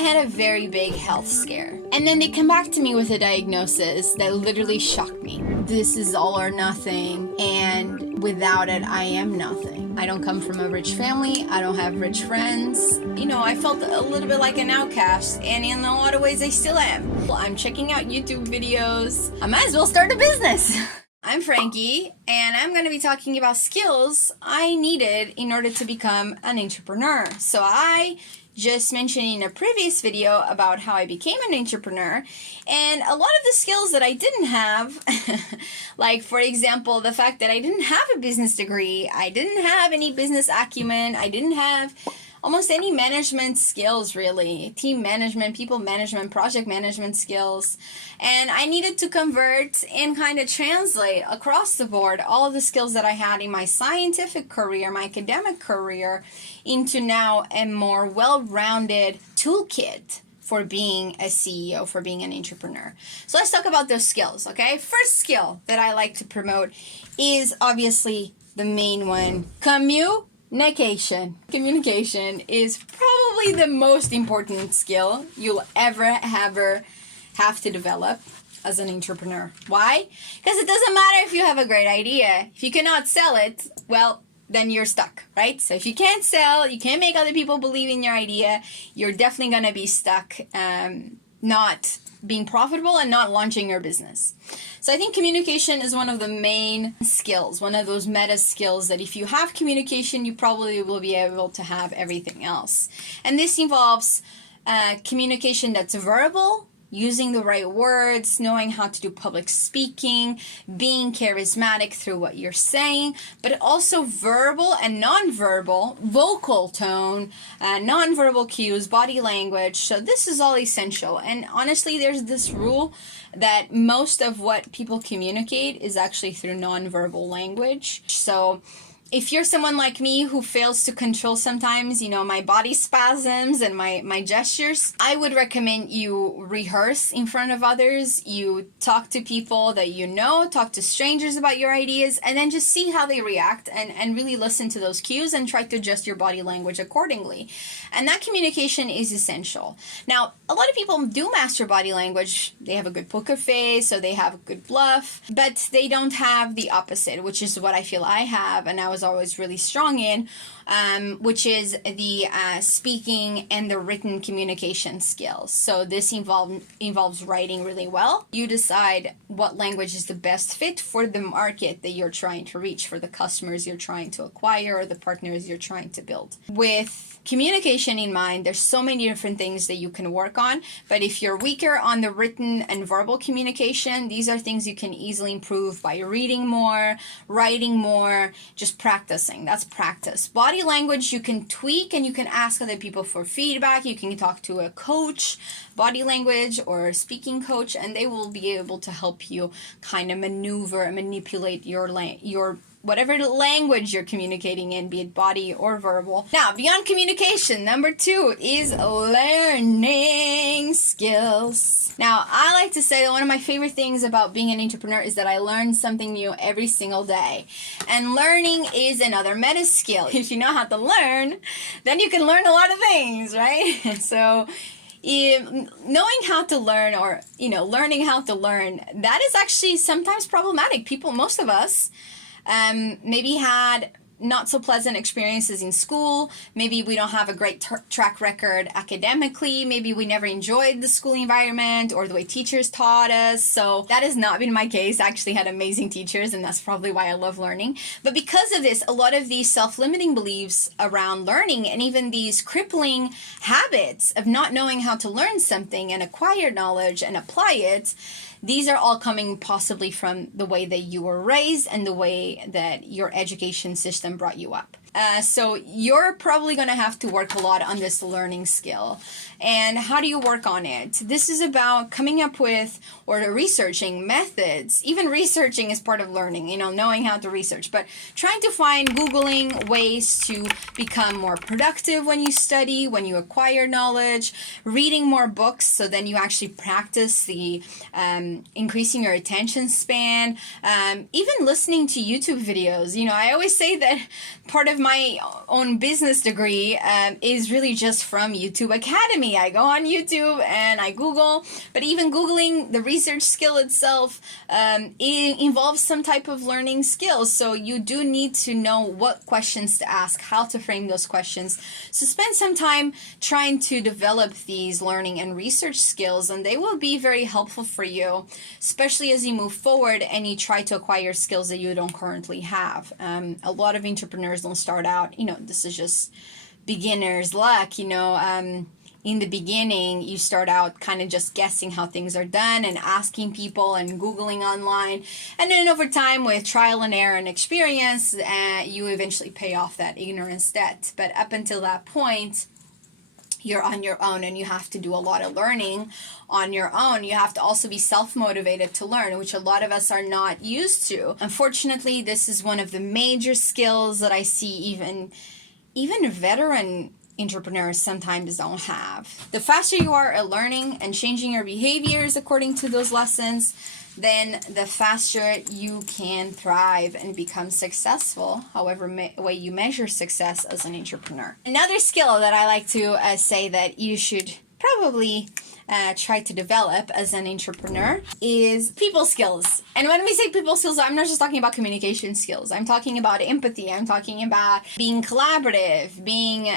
I had a very big health scare. And then they come back to me with a diagnosis that literally shocked me. This is all or nothing, and without it, I am nothing. I don't come from a rich family. I don't have rich friends. You know, I felt a little bit like an outcast, and in a lot of ways, I still am. Well, I'm checking out YouTube videos. I might as well start a business. I'm Frankie, and I'm going to be talking about skills I needed in order to become an entrepreneur. So I just mentioned in a previous video about how I became an entrepreneur, and a lot of the skills that I didn't have, like for example, the fact that I didn't have a business degree, I didn't have any business acumen, I didn't have almost any management skills really, team management, people management, project management skills. And I needed to convert and kind of translate across the board all of the skills that I had in my scientific career, my academic career, into now a more well-rounded toolkit for being a CEO, for being an entrepreneur. So let's talk about those skills, okay? First skill that I like to promote is obviously the main one, communication. Communication is probably the most important skill you'll ever have to develop as an entrepreneur. Why? Because it doesn't matter if you have a great idea. If you cannot sell it, well, then you're stuck, right? So if you can't sell, you can't make other people believe in your idea, you're definitely going to be stuck, not being profitable and not launching your business. So I think communication is one of the main skills, one of those meta skills that if you have communication, you probably will be able to have everything else. And this involves communication that's verbal, using the right words, knowing how to do public speaking, being charismatic through what you're saying, but also verbal and non-verbal, vocal tone, non-verbal cues, body language. So this is all essential. And honestly, there's this rule that most of what people communicate is actually through non-verbal language. So if you're someone like me who fails to control sometimes, you know, my body spasms and my gestures, I would recommend you rehearse in front of others. You talk to people that you know, talk to strangers about your ideas, and then just see how they react and really listen to those cues and try to adjust your body language accordingly. And that communication is essential. Now, a lot of people do master body language. They have a good poker face, or they have a good bluff, but they don't have the opposite, which is what I feel I have, and I was always really strong in, which is the speaking and the written communication skills. So this involves writing really well. You decide what language is the best fit for the market that you're trying to reach, for the customers you're trying to acquire, or the partners you're trying to build. With communication in mind, there's so many different things that you can work on, but if you're weaker on the written and verbal communication, these are things you can easily improve by reading more, writing more, just practicing. That's practice. Body language you can tweak, and you can ask other people for feedback. You can talk to a coach, body language or speaking coach, and they will be able to help you kind of maneuver and manipulate your whatever language you're communicating in, be it body or verbal. Now, beyond communication, number 2 is learning skills. Now, I like to say that one of my favorite things about being an entrepreneur is that I learn something new every single day. And learning is another meta skill. If you know how to learn, then you can learn a lot of things, right? So knowing how to learn, or, you know, learning how to learn, that is actually sometimes problematic. Most of us, maybe had not so pleasant experiences in school. Maybe we don't have a great track record academically. Maybe we never enjoyed the school environment or the way teachers taught us. So that has not been my case. I actually had amazing teachers, and that's probably why I love learning. But because of this, a lot of these self-limiting beliefs around learning, and even these crippling habits of not knowing how to learn something and acquire knowledge and apply it, these are all coming possibly from the way that you were raised and the way that your education system brought you up. So you're probably going to have to work a lot on this learning skill. And how do you work on it? This is about coming up with or researching methods. Even researching is part of learning, you know, knowing how to research. But trying to find, Googling ways to become more productive when you study, when you acquire knowledge, reading more books so then you actually practice the increasing your attention span, even listening to YouTube videos. You know, I always say that part of my own business degree is really just from YouTube Academy. I go on YouTube and I Google, but even Googling the research skill itself it involves some type of learning skills. So you do need to know what questions to ask, how to frame those questions. So spend some time trying to develop these learning and research skills, and they will be very helpful for you, especially as you move forward and you try to acquire skills that you don't currently have. A lot of entrepreneurs don't start out, this is just beginner's luck, in the beginning, you start out kind of just guessing how things are done and asking people and Googling online. And then over time, with trial and error and experience, you eventually pay off that ignorance debt. But up until that point, you're on your own and you have to do a lot of learning on your own. You have to also be self-motivated to learn, which a lot of us are not used to. Unfortunately, this is one of the major skills that I see even veteran entrepreneurs sometimes don't have. The faster you are at learning and changing your behaviors according to those lessons, then the faster you can thrive and become successful, however way you measure success as an entrepreneur. Another skill that I like to say that you should probably try to develop as an entrepreneur is people skills. And when we say people skills, I'm not just talking about communication skills. I'm talking about empathy. I'm talking about being collaborative, being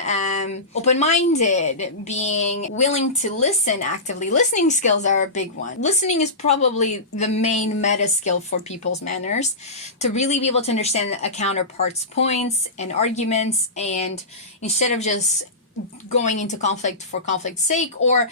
open-minded, being willing to listen actively. Listening skills are a big one. Listening is probably the main meta skill for people's manners, to really be able to understand a counterpart's points and arguments, and instead of just going into conflict for conflict's sake, or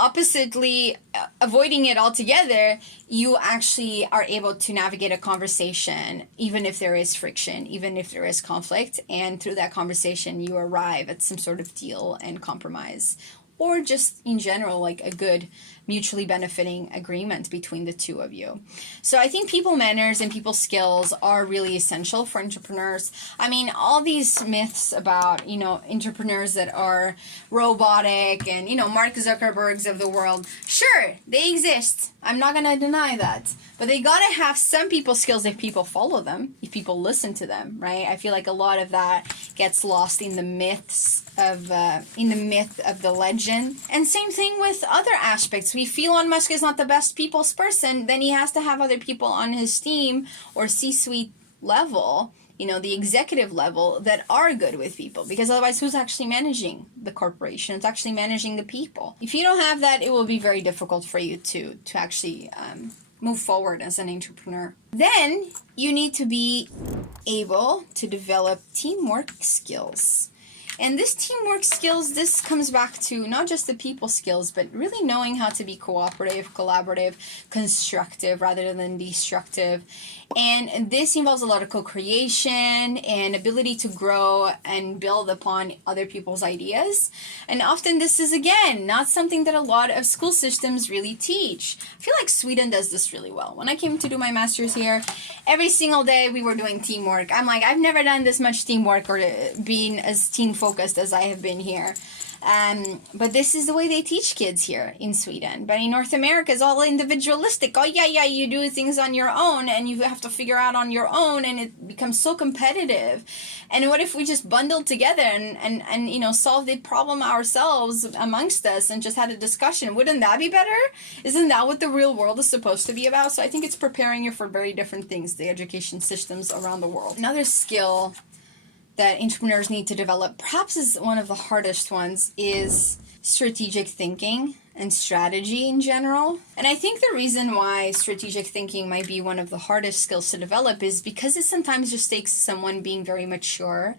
oppositely avoiding it altogether, you actually are able to navigate a conversation even if there is friction, even if there is conflict, and through that conversation you arrive at some sort of deal and compromise, or just in general like a good mutually benefiting agreement between the two of you. So I think people manners and people skills are really essential for entrepreneurs. I mean, all these myths about, entrepreneurs that are robotic and, Mark Zuckerberg's of the world, sure, they exist. I'm not going to deny that. But they got to have some people skills if people follow them, if people listen to them, right? I feel like a lot of that gets lost in the myth of the legend. And same thing with other aspects. If Elon Musk is not the best people's person, then he has to have other people on his team or C-suite level, the executive level, that are good with people, because otherwise who's actually managing the corporation? It's actually managing the people. If you don't have that, it will be very difficult for you to actually move forward as an entrepreneur. Then you need to be able to develop teamwork skills. And this teamwork skills, this comes back to not just the people skills, but really knowing how to be cooperative, collaborative, constructive rather than destructive. And this involves a lot of co-creation and ability to grow and build upon other people's ideas. And often this is, again, not something that a lot of school systems really teach. I feel like Sweden does this really well. When I came to do my master's here, every single day we were doing teamwork. I'm like, I've never done this much teamwork or been as team focused as I have been here. But this is the way they teach kids here in Sweden. But in North America, it's all individualistic. Oh, yeah, you do things on your own and you have to figure out on your own, and it becomes so competitive. And what if we just bundled together and solve the problem ourselves amongst us and just had a discussion? Wouldn't that be better? Isn't that what the real world is supposed to be about? So I think it's preparing you for very different things, the education systems around the world. Another skill that entrepreneurs need to develop, perhaps is one of the hardest ones, is strategic thinking and strategy in general. And I think the reason why strategic thinking might be one of the hardest skills to develop is because it sometimes just takes someone being very mature,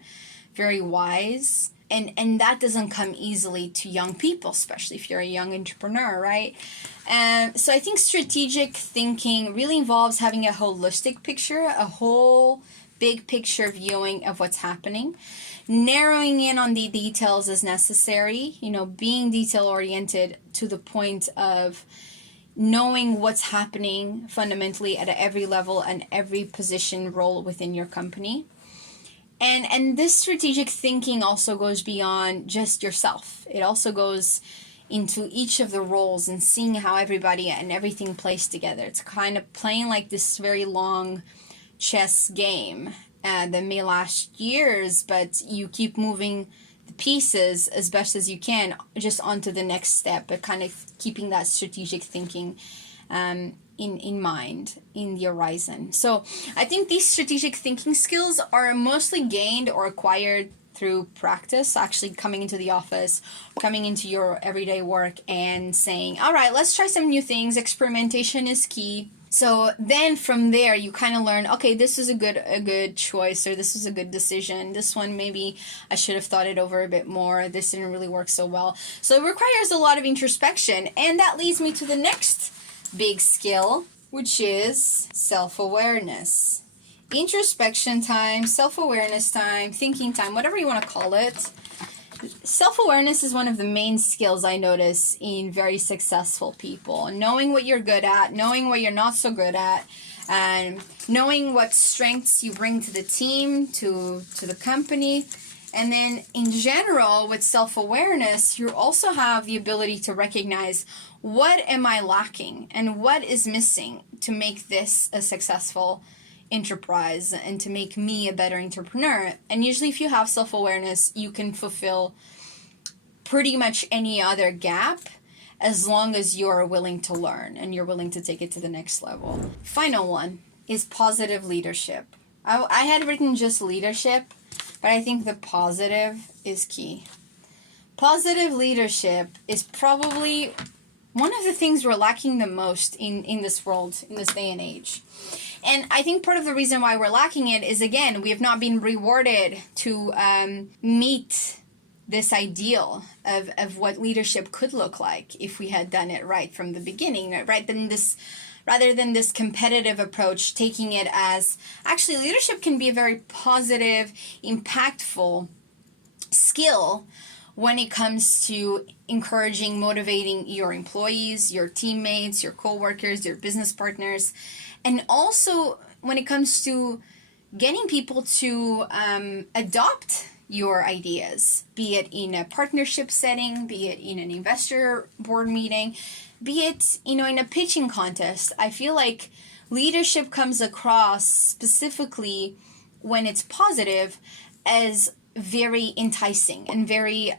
very wise, and that doesn't come easily to young people, especially if you're a young entrepreneur, right? So I think strategic thinking really involves having a holistic picture, a whole big picture viewing of what's happening, narrowing in on the details as necessary, being detail oriented to the point of knowing what's happening fundamentally at every level and every position role within your company. And this strategic thinking also goes beyond just yourself. It also goes into each of the roles and seeing how everybody and everything plays together. It's kind of playing like this very long chess game, that may last years, but you keep moving the pieces as best as you can just onto the next step, but kind of keeping that strategic thinking in mind, in the horizon. So I think these strategic thinking skills are mostly gained or acquired through practice, actually coming into the office, coming into your everyday work and saying, all right, let's try some new things. Experimentation is key. So then from there, you kind of learn, okay, this is a good choice, or this is a good decision. This one, maybe I should have thought it over a bit more. This didn't really work so well. So it requires a lot of introspection. And that leads me to the next big skill, which is self-awareness. Introspection time, self-awareness time, thinking time, whatever you want to call it. Self-awareness is one of the main skills I notice in very successful people. Knowing what you're good at, knowing what you're not so good at, and knowing what strengths you bring to the team, to the company. And then in general, with self-awareness, you also have the ability to recognize, what am I lacking and what is missing to make this a successful enterprise and to make me a better entrepreneur. And usually if you have self-awareness, you can fulfill pretty much any other gap as long as you're willing to learn and you're willing to take it to the next level. Final one is positive leadership. I had written just leadership, but I think the positive is key. Positive leadership is probably one of the things we're lacking the most in this world, in this day and age. And I think part of the reason why we're lacking it is, again, we have not been rewarded to meet this ideal of what leadership could look like if we had done it right from the beginning, right? Rather than this competitive approach, taking it as, actually, leadership can be a very positive, impactful skill when it comes to encouraging, motivating your employees, your teammates, your coworkers, your business partners, and also when it comes to getting people to adopt your ideas, be it in a partnership setting, be it in an investor board meeting, be it, in a pitching contest. I feel like leadership comes across, specifically when it's positive, as very enticing and very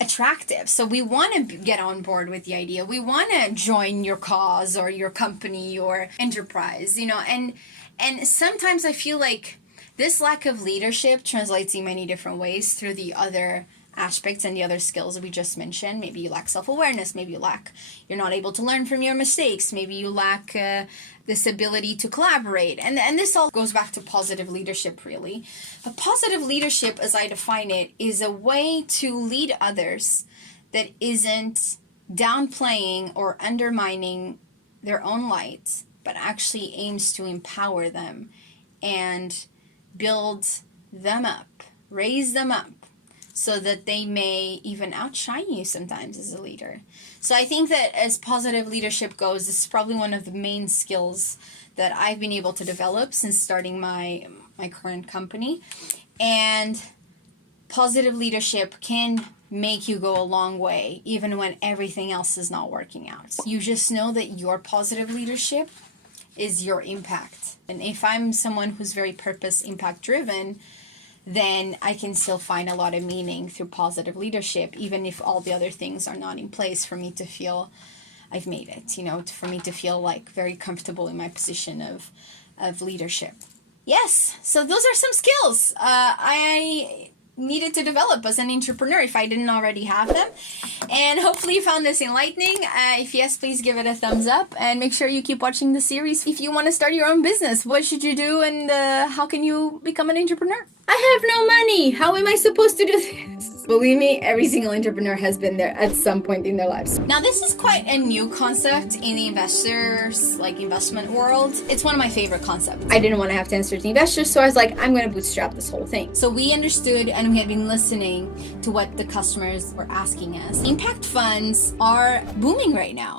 attractive. So we want to get on board with the idea. We want to join your cause or your company or enterprise, and sometimes I feel like this lack of leadership translates in many different ways through the other aspects and the other skills we just mentioned. Maybe you lack self-awareness, maybe you're not able to learn from your mistakes, maybe you lack this ability to collaborate, and this all goes back to positive leadership, really. But positive leadership, as I define it, is a way to lead others that isn't downplaying or undermining their own light, but actually aims to empower them and build them up, raise them up, so that they may even outshine you sometimes as a leader. So I think that as positive leadership goes, this is probably one of the main skills that I've been able to develop since starting my current company. And positive leadership can make you go a long way, even when everything else is not working out. You just know that your positive leadership is your impact. And if I'm someone who's very purpose, impact driven, then I can still find a lot of meaning through positive leadership, even if all the other things are not in place for me to feel I've made it, for me to feel like very comfortable in my position of leadership. Yes, so those are some skills I needed to develop as an entrepreneur if I didn't already have them. And hopefully you found this enlightening. If yes, please give it a thumbs up and make sure you keep watching the series. If you want to start your own business, what should you do and how can you become an entrepreneur? I have no money. How am I supposed to do this? Believe me, every single entrepreneur has been there at some point in their lives. Now, this is quite a new concept in the investment world. It's one of my favorite concepts. I didn't want to have to answer to investors, so I was like, I'm going to bootstrap this whole thing. So we understood and we had been listening to what the customers were asking us. Impact funds are booming right now.